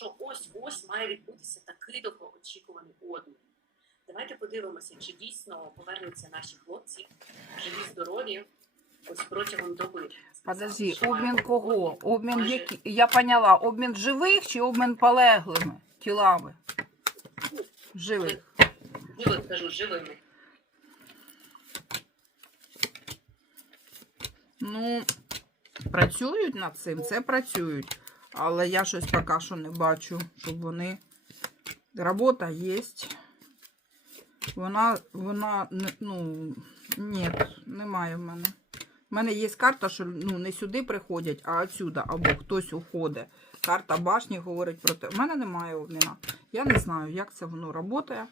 що ось-ось має відбутися такий довгоочікуваний обмін. Давайте подивимося, чи дійсно повернуться наші хлопці живі, здорові, ось протягом доби. Подожди, обмін кого? Обмін які? Я поняла, обмін живих чи обмін полеглими тілами? Живих. Живих, кажу, живими. Ну, працюють над цим, це працюють. Але я щось поки що не бачу, щоб вони. Робота є. Вона, вона, ну, ні, немає в мене. У мене є карта, що ну, не сюди приходять, а отсюда, або хтось уходить. Карта башні говорить про те. У мене немає обміна. Я не знаю, як це воно працює.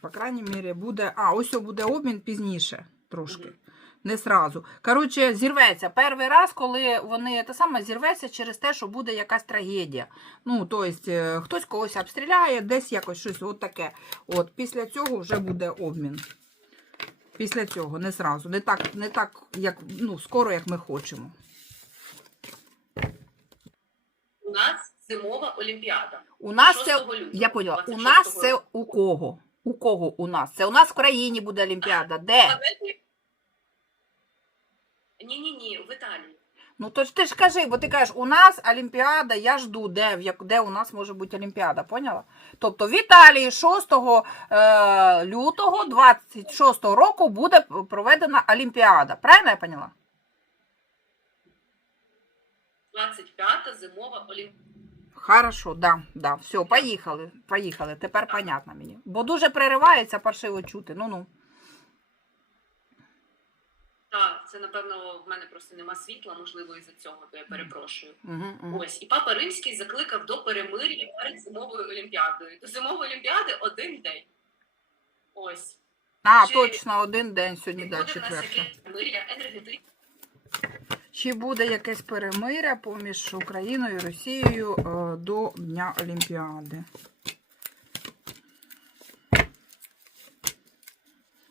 По крайній мірі, буде. А, ось буде обмін пізніше трошки. Не сразу. Коротше, зірветься. Перший раз, коли вони те саме зірветься через те, що буде якась трагедія. Ну, тобто, хтось когось обстріляє, десь якось щось от таке. От після цього вже буде обмін. Після цього, не сразу. Не так, не так як ну, скоро, як ми хочемо. У нас зимова олімпіада. У нас це. Я поняла, у нас це у кого? У кого у нас? Це у нас в країні буде Олімпіада. Де? Ні, ні, ні, в Італії. Ну то ж ти ж кажи, бо ти кажеш, у нас Олімпіада, я жду, де, в як, де у нас може бути Олімпіада, поняла? Тобто в Італії 6 е, лютого 26 року буде проведена Олімпіада. Правильно я поняла? 25-та зимова олімпіада. Хорошо, да, да, все, поїхали, поїхали. Тепер понятно мені. Бо дуже переривається паршиво чути. Ну ну. Так, це напевно в мене просто нема світла, можливо, із-за цього, то я перепрошую. Угу, угу. Ось і папа римський закликав до перемир'я перед зимовою олімпіадою. До зимової олімпіади один день. Ось А, Чи- точно, один день сьогодні, да, енергетичне. Чи буде якесь перемиря поміж Україною і Росією е, до Дня Олімпіади?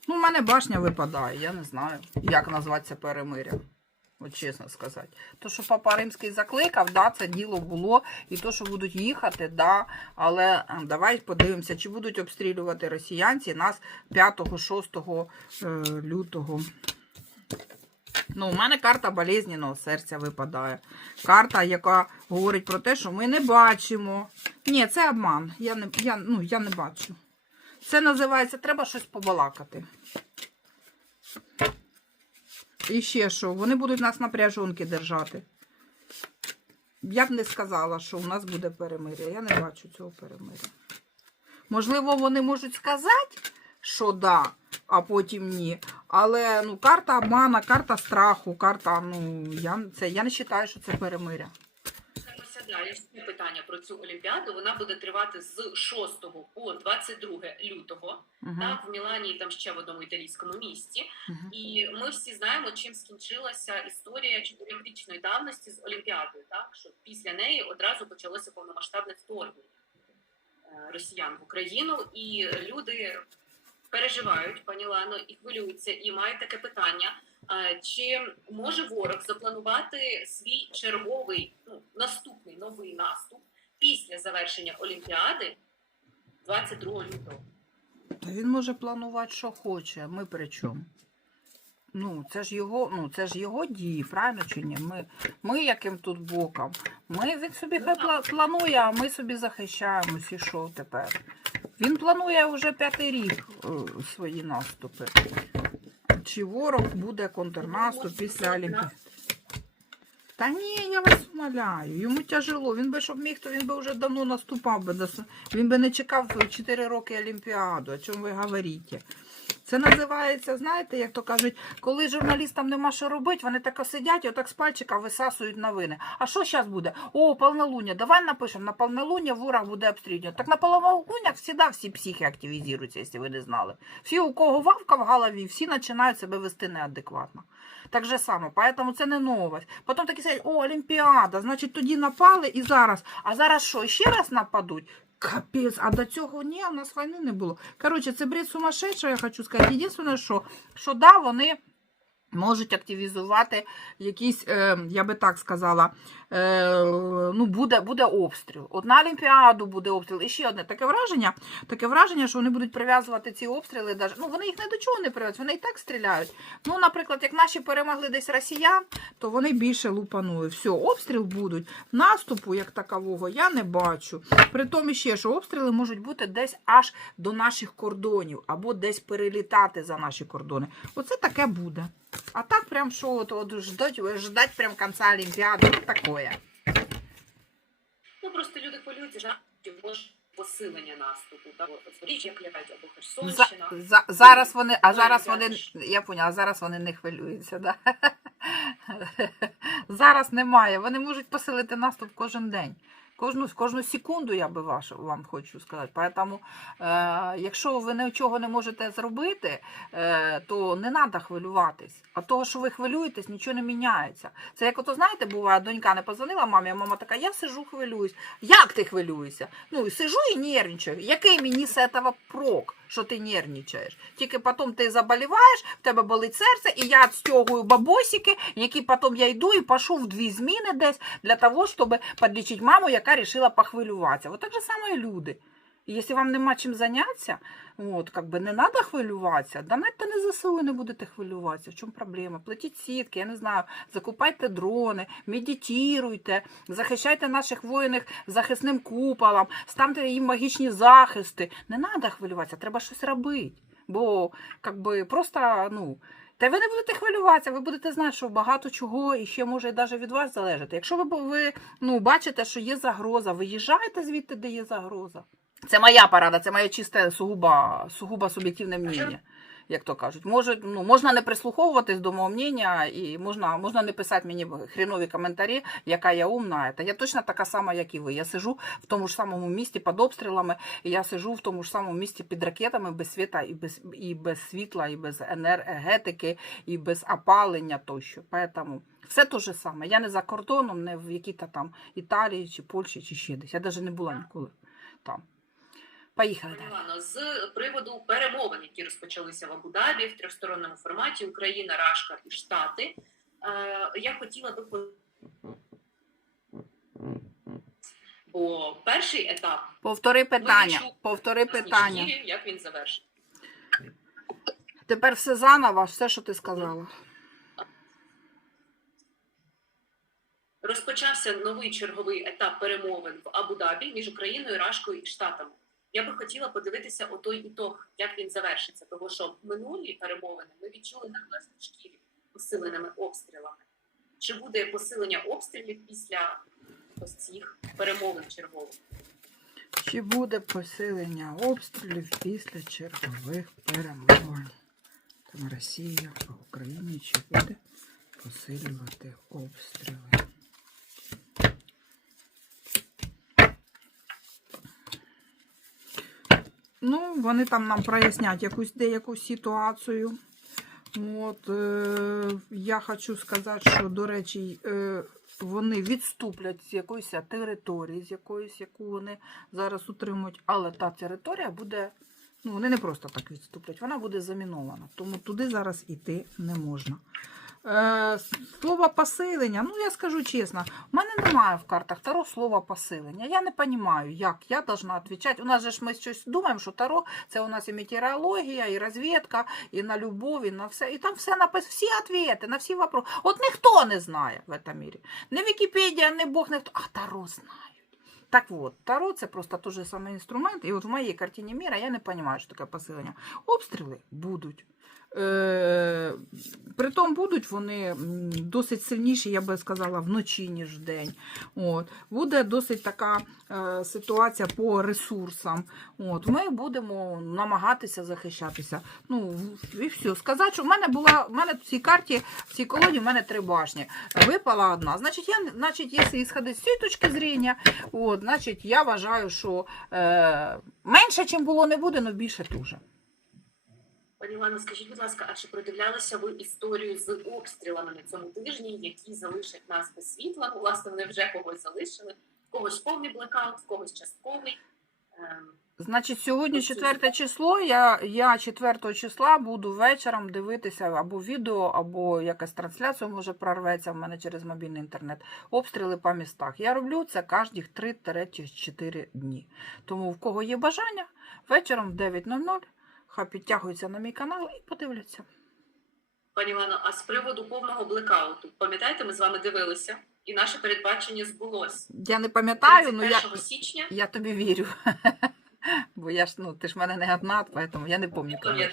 Ну, в мене башня випадає, я не знаю, як назвати це перемиря. От чесно сказати. То, що Папа Римський закликав, да, це діло було. І то, що будуть їхати, да. Але е, давай подивимося, чи будуть обстрілювати росіянці нас 5-6 е, лютого. Ну, у мене карта болезненного серця випадає. Карта, яка говорить про те, що ми не бачимо. Ні, це обман. Я не, я, ну, я не бачу. Це називається треба щось побалакати. І ще що, вони будуть нас напряжонки держати. Я б не сказала, що у нас буде перемир'я. Я не бачу цього перемир'я. Можливо, вони можуть сказати, що да, а потім ні. Але ну, карта обмана, карта страху, карта, ну, я, це, я не вважаю, що це перемиря. Далі. Ще питання про цю олімпіаду. Вона буде тривати з 6 по 22 лютого. Угу. Так, в Мілані і там ще в одному італійському місті. Угу. І ми всі знаємо, чим скінчилася історія чотирирічної давності з Олімпіадою. Так що після неї одразу почалося повномасштабне вторгнення е, росіян в Україну, і люди переживають, пані Лано, і хвилюються, і мають таке питання. Чи може ворог запланувати свій черговий ну, наступний новий наступ після завершення Олімпіади 22 лютого? Та він може планувати, що хоче. Ми при чому? Ну, це ж його, ну, це ж його дії, правильно чи ні? Ми, ми яким тут боком? Ми, він собі хай пла- планує, а ми собі захищаємось. І що тепер? Він планує вже п'ятий рік е, свої наступи. Чи ворог буде контрнаступ після Олімпіади? Та ні, я вас умоляю, йому тяжело. Він би щоб міг, то він би вже давно наступав би. Він би не чекав 4 роки Олімпіаду. О чому ви говорите? Це називається, знаєте, як то кажуть, коли журналістам нема що робити, вони так сидять і отак з пальчика висасують новини. А що зараз буде? О, полнолуння, давай напишемо, на полнолуння ворог буде обстрілювати. Так на полнолуннях завжди всі психи активізуються, якщо ви не знали. Всі, у кого вавка в голові, всі починають себе вести неадекватно. Так же само, поэтому це не новость. Потім такі сидять, о, Олімпіада, значить тоді напали і зараз. А зараз що, ще раз нападуть? Капець, а до цього ні, у нас війни не було. Коротше, це бред сумасшедший, я хочу сказати. Єдине, що, що да, вони можуть активізувати якісь, е, я би так сказала, е, ну, буде, буде обстріл. От на Олімпіаду буде обстріл. І ще одне таке враження, таке враження, що вони будуть прив'язувати ці обстріли. даже- Ну, вони їх не до чого не прив'язують, вони і так стріляють. Ну, наприклад, як наші перемогли десь росіян, то вони більше лупанули. Все, обстріл будуть. Наступу, як такового, я не бачу. При тому ще, що обстріли можуть бути десь аж до наших кордонів, або десь перелітати за наші кордони. Оце таке буде. А так прям що от, от ждать, ждать прям конца Олімпіади, ну, такое. Ну просто люди хвилюються, що посилення наступу. Так? Запоріжжя клякають або Херсонщина. за, зараз вони, а зараз вони, я поняла, зараз вони не хвилюються, да? Зараз немає. Вони можуть посилити наступ кожен день. Кожну, кожну секунду я би ваш, вам хочу сказати. Тому, е, якщо ви нічого не можете зробити, е, то не треба хвилюватись. А того, що ви хвилюєтесь, нічого не міняється. Це як ото, знаєте, буває, донька не позвонила мамі, а мама така, я сижу, хвилююсь. Як ти хвилюєшся? Ну, сижу і нервничаю. Який мені з цього прок, що ти нервничаєш? Тільки потім ти заболіваєш, в тебе болить серце, і я відстягую бабосики, які потім я йду і пишу в дві зміни десь для того, щоб підлічити маму, яка вирішила похвилюватися. От так же саме і люди. І якщо вам нема чим зайнятися, от, как би не треба хвилюватися, донатьте не ЗСУ не будете хвилюватися. В чому проблема? Плетіть сітки, я не знаю, закупайте дрони, медитуйте, захищайте наших воїнів захисним куполом, ставте їм магічні захисти. Не треба хвилюватися, треба щось робити. Бо как би, просто, ну, та ви не будете хвилюватися, ви будете знати, що багато чого і ще може навіть від вас залежати. Якщо ви, ви ну, бачите, що є загроза, виїжджаєте звідти, де є загроза. Це моя порада, це моє чисте сугубо, сугубо суб'єктивне мнення, як то кажуть. Може, ну, можна не прислуховуватись до мого мнення, і можна, можна не писати мені хрінові коментарі, яка я умна. Та я точно така сама, як і ви. Я сижу в тому ж самому місті під обстрілами, і я сижу в тому ж самому місті під ракетами без світа, і без, і без світла, і без енергетики, і без опалення тощо. Поэтому все те же саме. Я не за кордоном, не в якій-то там Італії чи Польщі, чи ще десь. Я навіть не була ніколи там. Поїхали далі. З приводу перемовин, які розпочалися в Абу-Дабі в трьохсторонньому форматі Україна, Рашка і Штати. Е, я хотіла би бо перший етап Повтори питання. чули Повтори питання. Як він завершить. Тепер все заново, все, що ти сказала. Розпочався новий черговий етап перемовин в Абу-Дабі між Україною, Рашкою і Штатами. Я би хотіла подивитися отой ітог, як він завершиться, тому що минулі перемовини ми відчули на власній шкірі посиленими обстрілами. Чи буде посилення обстрілів після ось цих перемовин чергових? Чи буде посилення обстрілів після чергових перемовин? Там Росія по Україні чи буде посилювати обстріли? Ну, вони там нам прояснять якусь деяку ситуацію. От, е, я хочу сказати, що, до речі, е, вони відступлять з якоїсь території, з якоїсь, яку вони зараз утримують, але та територія буде, ну, вони не просто так відступлять, вона буде замінована. Тому туди зараз іти не можна. Е, слово посилення, ну я скажу чесно, у мене немає в картах Таро слова посилення. Я не розумію, як я должна відповідати. У нас же ж ми щось думаємо, що Таро це у нас і метеорологія, і розвідка, і на любов, і на все. І там все написано, всі відповіді на всі вопроси. От ніхто не знає в цьому мірі. Не Вікіпедія, не Бог, ніхто, а Таро знають. Так от, Таро це просто той же самий інструмент. І от в моїй картині міра я не розумію, що таке посилення. Обстріли будуть. Е, Притом будуть вони досить сильніші, я би сказала, вночі, ніж вдень. От. Буде досить така е, ситуація по ресурсам. От. Ми будемо намагатися захищатися. Ну, і все. Сказати, що в мене була, в мене в цій карті, в цій колоді в мене три башні. Випала одна. Значить, я, значить, якщо ісходити з цієї точки зрення, от, значить, я вважаю, що е, менше, чим було, не буде, але більше дуже. Пані Івано, скажіть, будь ласка, а чи продивлялися ви історію з обстрілами на цьому тижні, які залишать нас без світла? Ну, власне, вони вже когось залишили, в когось повний блекаут, в когось частковий. Ем, Значить, сьогодні Оце. 4 число. Я, я 4 числа буду вечором дивитися або відео, або якась трансляція може прорветься в мене через мобільний інтернет. Обстріли по містах. Я роблю це кожні 3-4 дні. Тому в кого є бажання, вечором в 9.00 хай підтягуються на мій канал і подивляться. Пані Івано, а з приводу повного блекауту, пам'ятаєте, ми з вами дивилися, і наше передбачення збулось. Я не пам'ятаю, ну 31 я, січня я тобі вірю. Бо я ж, ну, ти ж в мене не одна, тому я не пам'ятаю.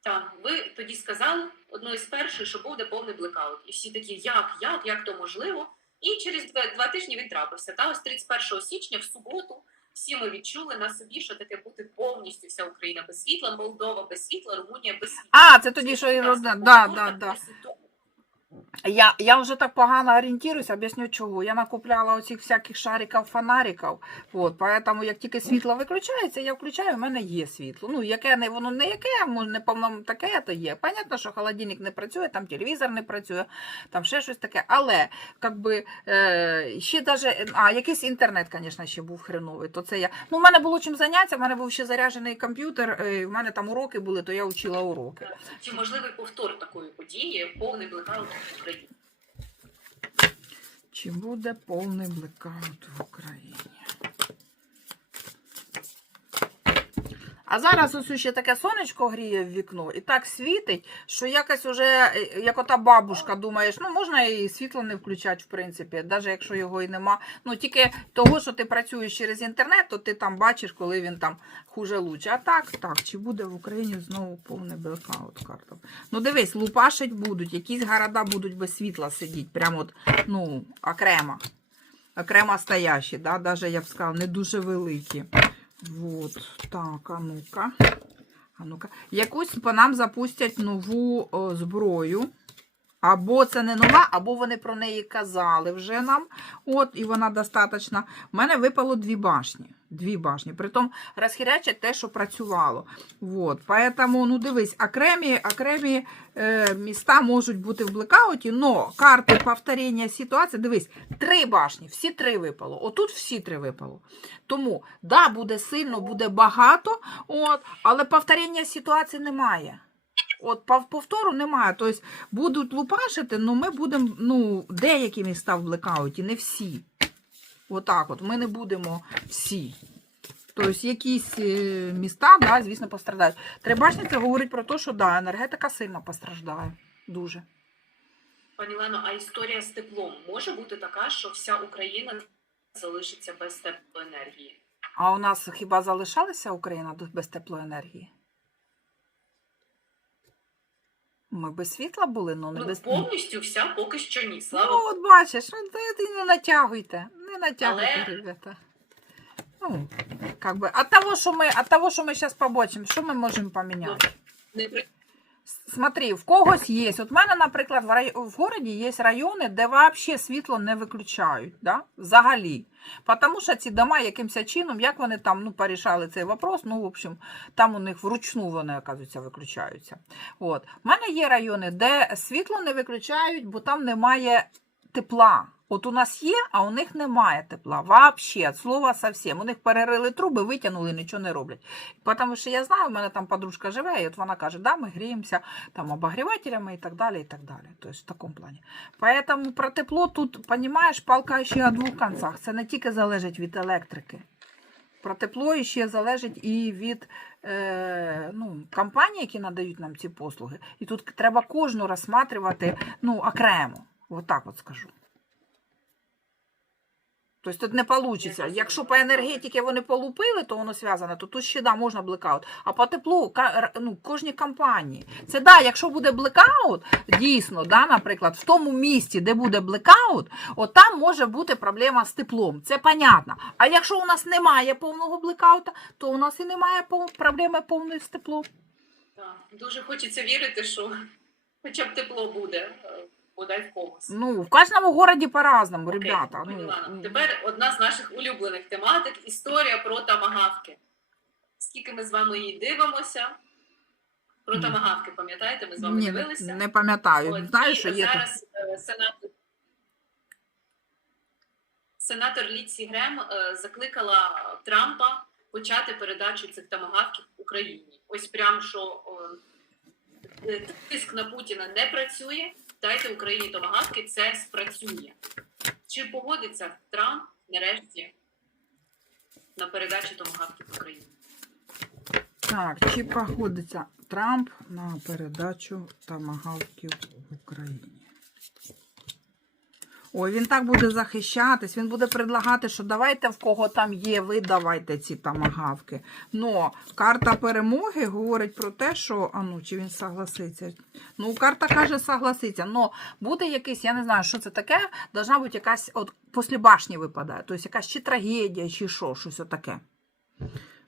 Так, ви тоді сказали одною з перших, що буде повний блекаут. І всі такі, як, як, як то можливо? І через два, два тижні він трапився. Та ось 31 січня, в суботу, всі ми відчули на собі, що таке бути повністю вся Україна без світла, Молдова без світла, Румунія без світла. А, це тоді, що і Якраз да, да, да, Я, я вже так погано орієнтуюся, об'ясню чого. Я накупляла оцих всяких шариків, фонариків. От, поэтому як тільки світло виключається, я включаю, в мене є світло. Ну, яке не воно не яке, може, не повно таке, то є. Понятно, що холодильник не працює, там телевізор не працює, там ще щось таке. Але как би, е, ще даже, а якийсь інтернет, звісно, ще був хреновий. То це я. Ну, в мене було чим зайнятися, в мене був ще заряджений комп'ютер, е, в мене там уроки були, то я вчила уроки. Чи можливий повтор такої події, повний блекаут? Чи буде повний блекаут в Україні? А зараз ось ще таке сонечко гріє в вікно і так світить, що якось уже, е, як ота бабушка, думаєш, ну можна і світло не включати, в принципі, навіть якщо його і нема. Ну тільки того, що ти працюєш через інтернет, то ти там бачиш, коли він там хуже лучше. А так, так, чи буде в Україні знову повний блекаут карта? Ну дивись, лупашить будуть, якісь города будуть без світла сидіти, прямо от, ну, окремо. Окремо стоящі, да, даже, я б сказала, не дуже великі. Вот, так, а ну-ка. А ну-ка. Якусь по нам запустять нову о, зброю. Або це не нова, або вони про неї казали вже нам. От, і вона достаточна. У мене випало дві башні. Дві башні. Притом розхірячать те, що працювало. Вот. Поэтому, ну дивись, окремі, окремі е, міста можуть бути в блекауті, но карти повторення ситуації, дивись, три башні, всі три випало. Отут всі три випало. Тому, да, буде сильно, буде багато, от, але повторення ситуації немає. От повтору немає. Тобто будуть лупашити, але ми будемо, ну, деякі міста в блекауті, не всі. Отак от, ми не будемо всі. Тобто якісь е, міста, да, звісно, пострадають. Трибашня це говорить про те, що да, енергетика сильно постраждає. Дуже. Пані Лено, а історія з теплом може бути така, що вся Україна залишиться без теплоенергії? А у нас хіба залишалася Україна без теплоенергії? Ми без світла були, ну не Ну, без. повністю вся поки що ні. Слава Ну, от бачиш, ти не натягуйте, не натягуйте, Але- ребята. Ну, как бы, от того, что мы, от того, что мы сейчас побачимо, що ми можемо поміняти? не при- С- Смотри, в когось є. От в мене, наприклад, в, рай... в городі є райони, де взагалі світло не виключають, да? взагалі. Тому що ці дома якимось чином, як вони там ну, порішали цей вопрос, ну, в общем, там у них вручну вони, оказується, виключаються. От. У мене є райони, де світло не виключають, бо там немає тепла. От у нас є, а у них немає тепла. Вообще, від слова совсем. У них перерили труби, витягнули, нічого не роблять. Тому що я знаю, у мене там подружка живе, і от вона каже, да, ми гріємося там обогрівателями і так далі, і так далі. Тобто в такому плані. Поэтому про тепло тут, понімаєш, палка ще о двох концах. Це не тільки залежить від електрики. Про тепло ще залежить і від е, ну, компаній, які надають нам ці послуги. І тут треба кожну розсматривати ну, окремо. Отак от скажу. Тобто тут не вийде. Якщо по енергетиці вони полупили, то воно зв'язане, то тут ще да, можна блекаут. А по теплу ну, кожній компанії. Це да, якщо буде блекаут, дійсно, да, наприклад, в тому місті, де буде блекаут, от там може бути проблема з теплом. Це понятно. А якщо у нас немає повного блекаута, то у нас і немає проблеми повної з теплом. Так, Дуже хочеться вірити, що хоча б тепло буде, бодай в когось. Ну, в кожному городі по-разному, Окей, ребята. Ну, Тепер одна з наших улюблених тематик історія про тамагавки. Скільки ми з вами її дивимося? Про Ні. тамагавки, пам'ятаєте, ми з вами Ні, дивилися. не пам'ятаю. От, Знаю, і що є. зараз е, сенатор сенатор Літсі Грем е, закликала Трампа почати передачу цих тамагавків Україні. Ось прям що е, тиск на Путіна не працює. Дайте Україні томагавки, це спрацює. Чи погодиться Трамп нарешті на передачу томагавків Україні? Так, чи погодиться Трамп на передачу тамагавків в Україні? Ой, він так буде захищатись, він буде предлагати, що давайте в кого там є, ви давайте ці тамагавки. Но карта перемоги говорить про те, що, а ну, чи він согласиться. Ну, карта каже согласиться, но буде якийсь, я не знаю, що це таке, должна бути якась, от, після башні випадає, тобто якась чи трагедія, чи що, щось отаке.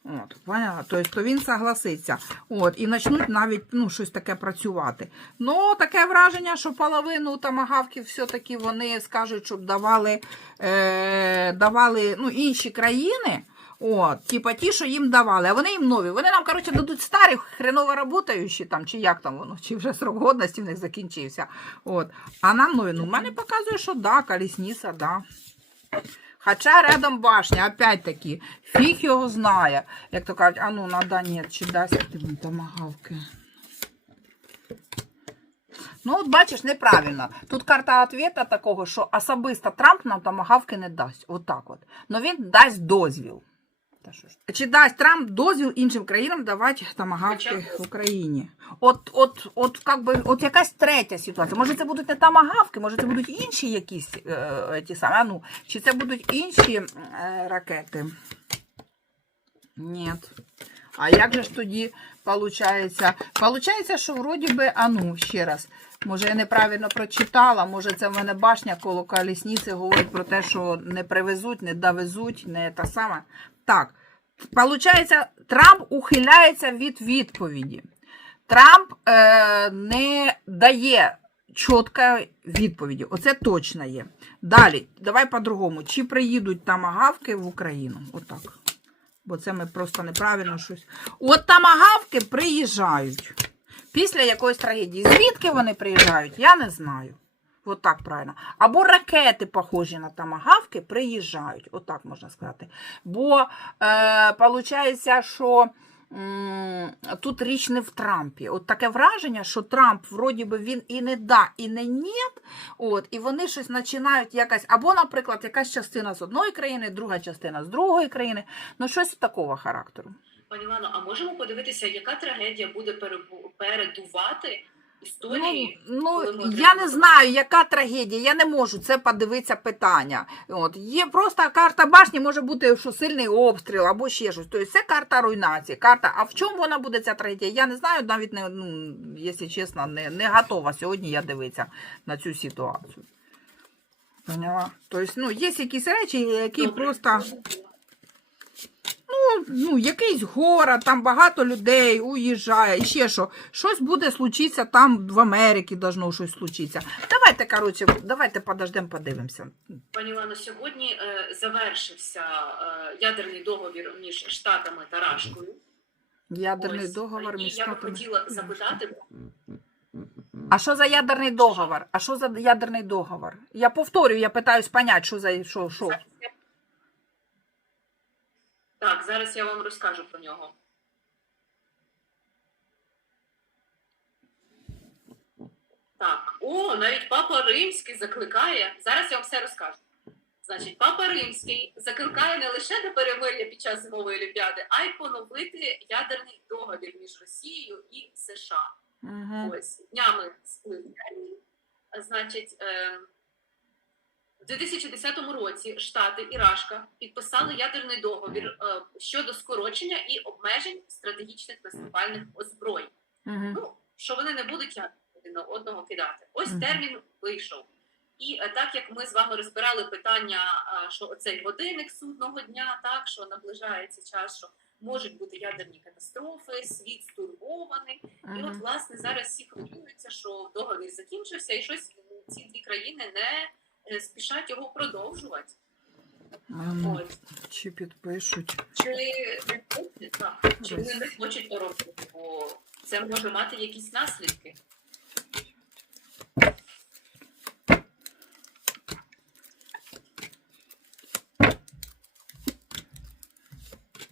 От, поняла? Тобто то він согласиться. От, і почнуть навіть ну, щось таке працювати. Ну, таке враження, що половину тамагавків все-таки вони скажуть, щоб давали, е, давали ну, інші країни. От, типа ті, що їм давали, а вони їм нові. Вони нам, коротше, дадуть старі, хреново работаючі, там, чи як там воно, чи вже срок годності в них закінчився. От. А нам нові. Ну, в мене показує, що да, колісниця, да. Хоча рядом башня, опять-таки, фіг його знає. Як то кажуть, а ну, надо, ні, чи дасть ти томагавки? Ну, от бачиш, неправильно. Тут карта ответа такого, що особисто Трамп нам томагавки не дасть. Отак от. Ну він дасть дозвіл. Та що ж. Чи дасть Трамп дозвіл іншим країнам давати тамагавки в Україні? От, от, от, как би, от якась третя ситуація. Може, це будуть не тамагавки, може, це будуть інші якісь е, ті самі. А ну, чи це будуть інші е, ракети? Ні. А як же ж тоді получається? Получається, що вроді би, а ну, ще раз. Може, я неправильно прочитала, може, це в мене башня коло колісниці говорить про те, що не привезуть, не довезуть, не та сама. Так, получається, Трамп ухиляється від відповіді. Трамп е, не дає чіткої відповіді. Оце точно є. Далі, давай по-другому. Чи приїдуть тамагавки в Україну? Отак. Бо це ми просто неправильно щось. От тамагавки приїжджають. Після якоїсь трагедії. Звідки вони приїжджають, я не знаю. От так правильно. Або ракети, похожі на тамагавки, приїжджають. Отак можна сказати. Бо е, виходить, що м, тут річ не в Трампі. От таке враження, що Трамп, вроді би, він і не да, і не ні. От, і вони щось починають якась, або, наприклад, якась частина з одної країни, друга частина з другої країни. Ну, щось такого характеру. Пані Лано, а можемо подивитися, яка трагедія буде передувати історії? Ну, ну я не знаю, яка трагедія, я не можу це подивитися питання. От є просто карта башні, може бути що сильний обстріл або ще щось. Тобто це карта руйнації. Карта. А в чому вона буде ця трагедія? Я не знаю, навіть не ну, якщо чесно, не, не готова сьогодні я дивитися на цю ситуацію. Поняла? Тобто, ну, є якісь речі, які Добре. просто. Ну, ну, якийсь город, там багато людей уїжджає, і ще що. Щось буде случитися там в Америці, должно щось случитися. Давайте, коротше, давайте подождемо, подивимося. Пані Лано, сьогодні е, завершився е, ядерний договір між Штатами та Рашкою. Ядерний Ось. договор І між я би Штатами. хотіла запитати, А що за ядерний договор? А що за ядерний договор? Я повторюю, я питаюсь понять, що за що, що. Так, зараз я вам розкажу про нього. Так, о, навіть папа Римський закликає. Зараз я вам все розкажу. Значить, папа Римський закликає не лише до перемир'я під час зимової олімпіади, а й поновити ядерний договір між Росією і США. Угу. Ось днями сплив. Значить, е, в 2010 році Штати і Рашка підписали ядерний договір е, щодо скорочення і обмежень стратегічних наступальних озброєнь. Угу. Ну, що вони не будуть один на одного кидати. Ось Мгм. термін вийшов. І е, так як ми з вами розбирали питання, е, що оцей годинник судного дня, так що наближається час, що можуть бути ядерні катастрофи, світ стурбований. І от, власне, зараз всі хвилюються, що договір закінчився, і щось ці дві країни не Е, спішать його продовжувати. Ано, От. Чи підпишуть? Чи так, чи вони не хочуть робити, бо це може мати якісь наслідки.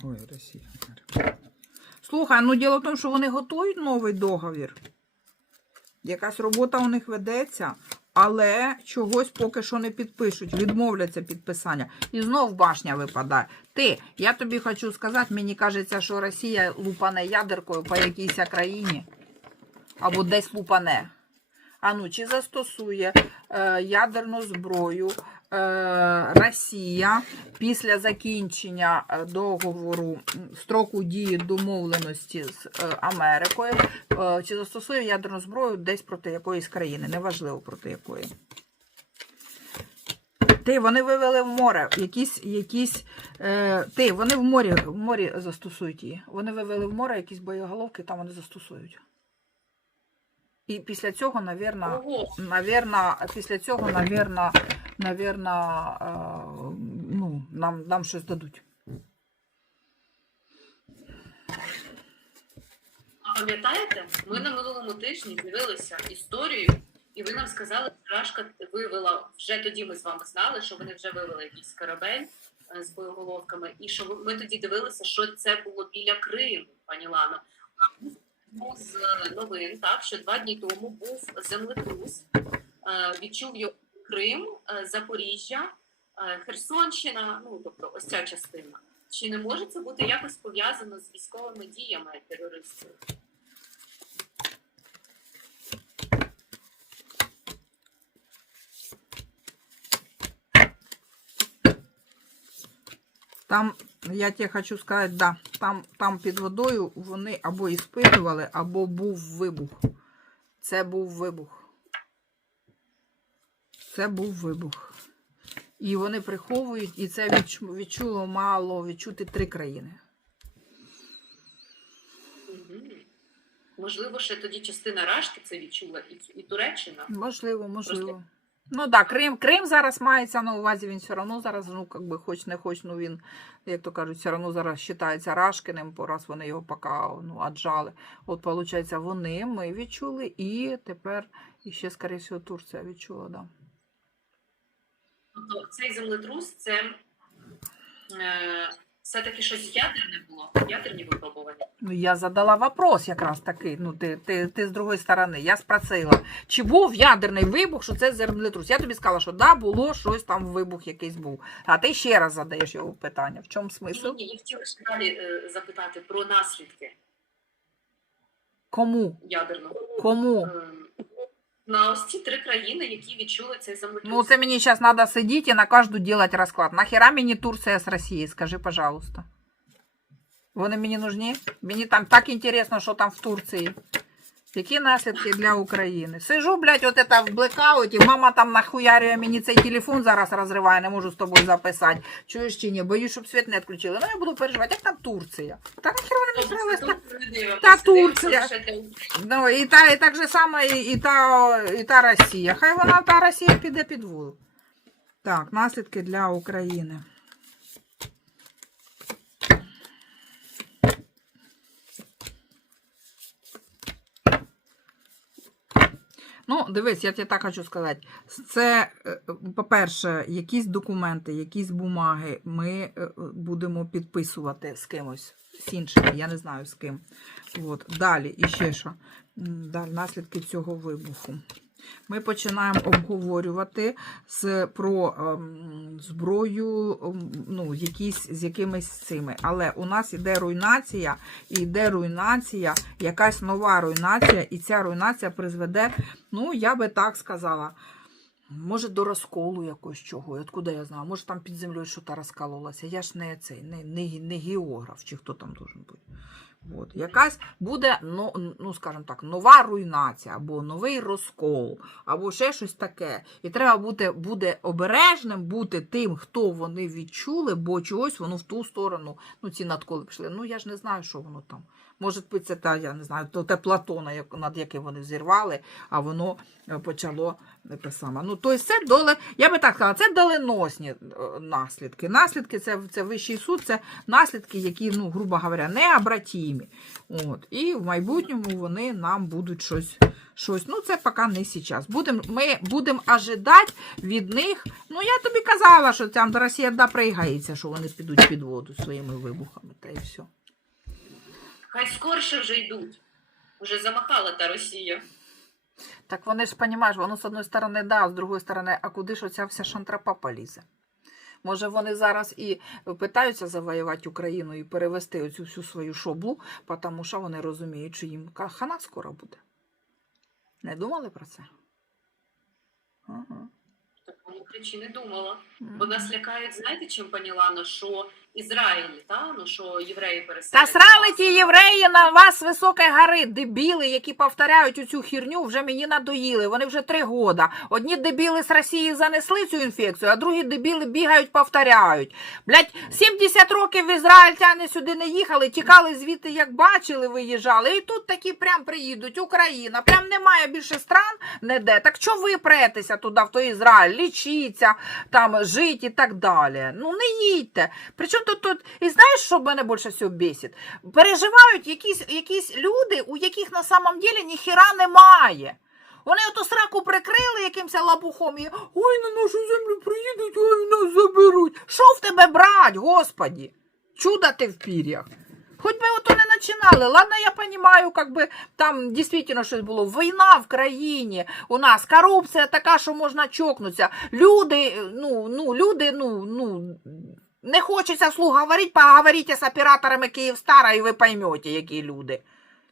Ой, Росія. Слухай, ну діло в тому, що вони готують новий договір. Якась робота у них ведеться, але чогось поки що не підпишуть, відмовляться підписання. І знов башня випадає. Ти, я тобі хочу сказати, мені кажеться, що Росія лупане ядеркою по якійсь країні або десь лупане. А ну, чи застосує е, ядерну зброю Росія після закінчення е, договору строку дії домовленості з е, Америкою, е, чи застосує ядерну зброю десь проти якоїсь країни, неважливо проти якої. Ти, вони вивели в море якісь, якісь е, ти, вони в морі, в морі застосують її. Вони вивели в море якісь боєголовки, там вони застосують. І після цього, навірно, Навірно, після цього, навірно, навірно, е, ну, нам, нам щось дадуть. а пам'ятаєте, ми на минулому тижні дивилися історію, і ви нам сказали, що Рашка вивела, вже тоді ми з вами знали, що вони вже вивели якийсь корабель е, з боєголовками, і що ми тоді дивилися, що це було біля Криму, пані Лано. З е, новин, так, що два дні тому був землетрус, е, відчув його Крим, е, Запоріжжя, Херсонщина, ну тобто ось ця частина. Чи не може це бути якось пов'язано з військовими діями терористів? Там, я тебе хочу сказати, да, там, там під водою вони або іспитували, або був вибух. Це був вибух. Це був вибух. І вони приховують, і це відчу- відчуло мало відчути три країни. Можливо, ще тоді частина Рашки це відчула, і, і Туреччина. Можливо, можливо. Ну так, Крим, Крим зараз мається на увазі, він все одно зараз, ну, як би, хоч не хоч, ну він, як то кажуть, все одно зараз вважається Рашкиним, бо раз вони його поки ну, аджали. От, виходить, вони, ми відчули, і тепер іще, скоріше всього, Турція відчула, да. Тобто цей землетрус це е, все-таки щось ядерне було, ядерні випробування. Ну, я задала вопрос якраз такий, ну, ти, ти, ти з другої сторони, я спросила, чи був ядерний вибух, що це землетрус? Я тобі сказала, що да, було щось там, вибух якийсь був. А ти ще раз задаєш його питання. В чому смисл? Ні, ні, я хотіла ще далі е, запитати про наслідки Кому? ядерного. Кому? Е, на ось ці три країни, які відчули цей землетрус. Ну, це мені зараз треба сидіти і на кожну делать розклад. Нахера мені Турція з Росії? Скажи, пожалуйста. Вони мені нужні? Мені там так інтересно, що там в Турції. Які наслідки для України? Сижу, блядь, от это в блекауті, мама там нахуярює мені цей телефон зараз розриває, не можу з тобою записати. Чуєш чи ні? Боюсь, щоб світ не відключили. Ну, я буду переживати, як там Турція? Та нахер вона мені дивимося, Та Турція. Ну, і, та, і так же само, і, і, та, і та Росія. Хай вона та Росія піде під воду. Так, наслідки для України. Ну, дивись, я тебе так хочу сказати. Це, е, по-перше, якісь документи, якісь бумаги ми е, будемо підписувати з кимось, з іншими, я не знаю з ким. От. Далі, і ще що. Далі, наслідки цього вибуху. Ми починаємо обговорювати з, про ем, зброю, ем, ну, якісь, з якимись цими. Але у нас іде руйнація, і йде руйнація, якась нова руйнація, і ця руйнація призведе, ну, я би так сказала, може, до розколу якось чого. Откуда я знаю? Може, там під землею щось розкололося. Я ж не цей, не, не, не географ, чи хто там должен бути. От. Якась буде, ну, ну, скажімо так, нова руйнація, або новий розкол, або ще щось таке. І треба бути, буде обережним бути тим, хто вони відчули, бо чогось воно в ту сторону, ну, ці надколи пішли. Ну, я ж не знаю, що воно там. Може бути, це та, я не знаю, то те Платона, як- над яким вони зірвали, а воно е, почало те саме. Ну, тобто це доле, я би так сказала, це доленосні е, наслідки. Наслідки це, це вищий суд, це наслідки, які, ну, грубо говоря, необратимі. От. І в майбутньому вони нам будуть щось. Щось, ну це поки не зараз. Будем, ми будемо ожидати від них. Ну я тобі казала, що там Росія да що вони підуть під воду своїми вибухами, та і все. Хай скорше вже йдуть. Уже замахала та Росія. Так вони ж розумієш, воно з одної сторони, да, з другої сторони, а куди ж оця вся шантрапа полізе? Може, вони зараз і питаються завоювати Україну і перевести оцю всю свою шоблу, тому що вони розуміють, що їм хана скоро буде. Не думали про це? Ага. В такому ключі не думала. Бо нас лякають, знаєте, чим поняла? Що Ізраїль, та? ну, що євреї Та переселять. срали ті євреї на вас з високої гори, дебіли, які повторяють оцю хірню, вже мені надоїли. Вони вже три года. Одні дебіли з Росії занесли цю інфекцію, а другі дебіли бігають, повторяють. Блять, 70 років ізраїльтяни сюди не їхали, тікали звідти, як бачили, виїжджали. І тут такі прям приїдуть. Україна, прям немає більше стран ніде. Так що ви претеся туди, в той Ізраїль, лічіться, там жить і так далі. Ну не їдьте. Причому тут, тут і знаєш, що мене більше всього бісить? Переживають якісь, якісь люди, у яких на самом деле ніхіра немає. Вони оту сраку прикрили якимось лапухом і ой, на нашу землю приїдуть, ой, нас заберуть. Що в тебе брать, господі? Чудо ти в пір'ях. Хоч би ото не починали. Ладно, я розумію, как би там дійсно щось було. Війна в країні у нас, корупція така, що можна чокнутися. Люди, ну, ну, люди, ну, ну, не хочеться вслух говорити, поговорите з операторами Київстара, і ви поймете, які люди.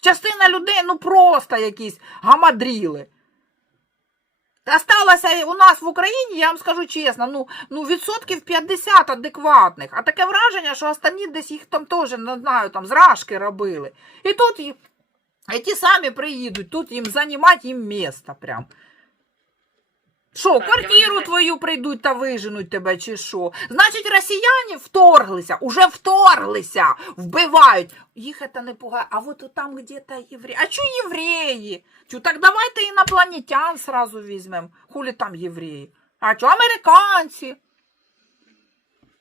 Частина людей, ну просто якісь гамадріли. Осталося у нас в Україні, я вам скажу чесно, ну, ну відсотків 50 адекватних. А таке враження, що останні десь їх там теж, не знаю, там зражки робили. І тут і, ті самі приїдуть, тут їм займати їм місто прям. Що, квартиру твою прийдуть та виженуть тебе, чи що? Значить, росіяни вторглися, уже вторглися, вбивають. Їх це не пугає. А от там где-то євреї. А чо євреї? Чо, так давайте інопланетян сразу візьмемо. Хулі там євреї? А чо американці?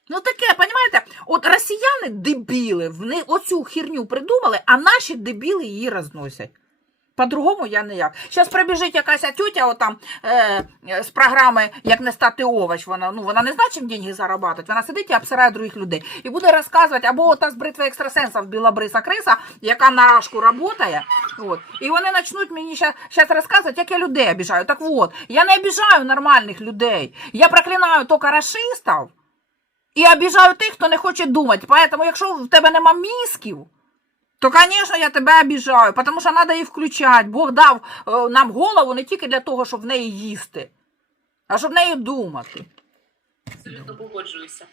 Ну таке, понімаєте? От росіяни дебіли, вони оцю херню придумали, а наші дебіли її розносять. По-другому я ніяк. Зараз прибіжить якась тютя отам, е, е, з програми Як не стати овоч. Вона, ну, вона не знає, чим деньги заробляти. Вона сидить і обсирає других людей. І буде розказувати, або ота з бритви екстрасенсів білобриса криса, яка на рашку працює. От. І вони почнуть мені зараз розказувати, як я людей обіжаю. Так от, я не обіжаю нормальних людей. Я проклинаю тільки рашистів і обіжаю тих, хто не хоче думати. Поэтому, якщо в тебе нема мізків, то, звісно, я тебе обіжаю, тому що треба її включати. Бог дав е, нам голову не тільки для того, щоб в неї їсти, а щоб в неї думати. Абсолютно погоджуюся.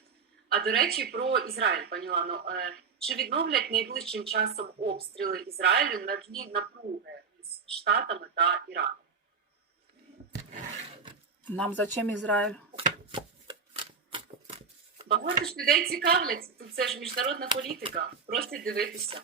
А до речі, про Ізраїль, пані Лано, е, чи відновлять найближчим часом обстріли Ізраїлю на тлі напруги з Штатами та Іраном? Нам зачем Ізраїль? Багато ж людей цікавляться. Тут це ж міжнародна політика. Просять дивитися.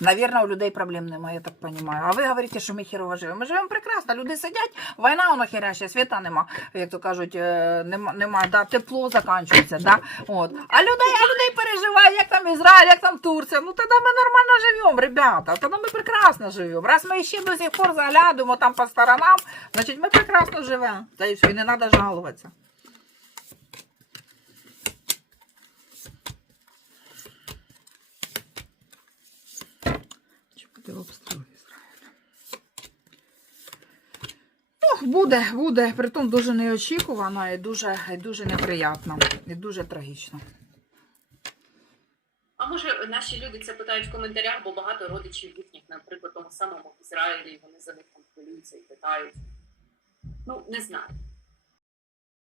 Навірно, у людей проблем немає, я так розумію. А ви говорите, що ми хірово живемо. Ми живемо прекрасно, люди сидять, війна воно херяща, світа нема, як то кажуть, е, нема, нема да, тепло закінчується. Да? От. А людей, а людей переживають, як там Ізраїль, як там Турція. Ну тоді ми нормально живемо, ребята. Тоді ми прекрасно живемо. Раз ми ще до сих пор заглядуємо там по сторонам, значить ми прекрасно живемо. Та і все, і не треба жалуватися. Буде обстріл Ізраїля? Ну, буде, буде. Притом дуже неочікувано і дуже, і дуже неприятно, і дуже трагічно. А може наші люди це питають в коментарях, бо багато родичів їхніх, наприклад, тому самому в Ізраїлі, вони за них там хвилюються і питають. Ну, не знаю.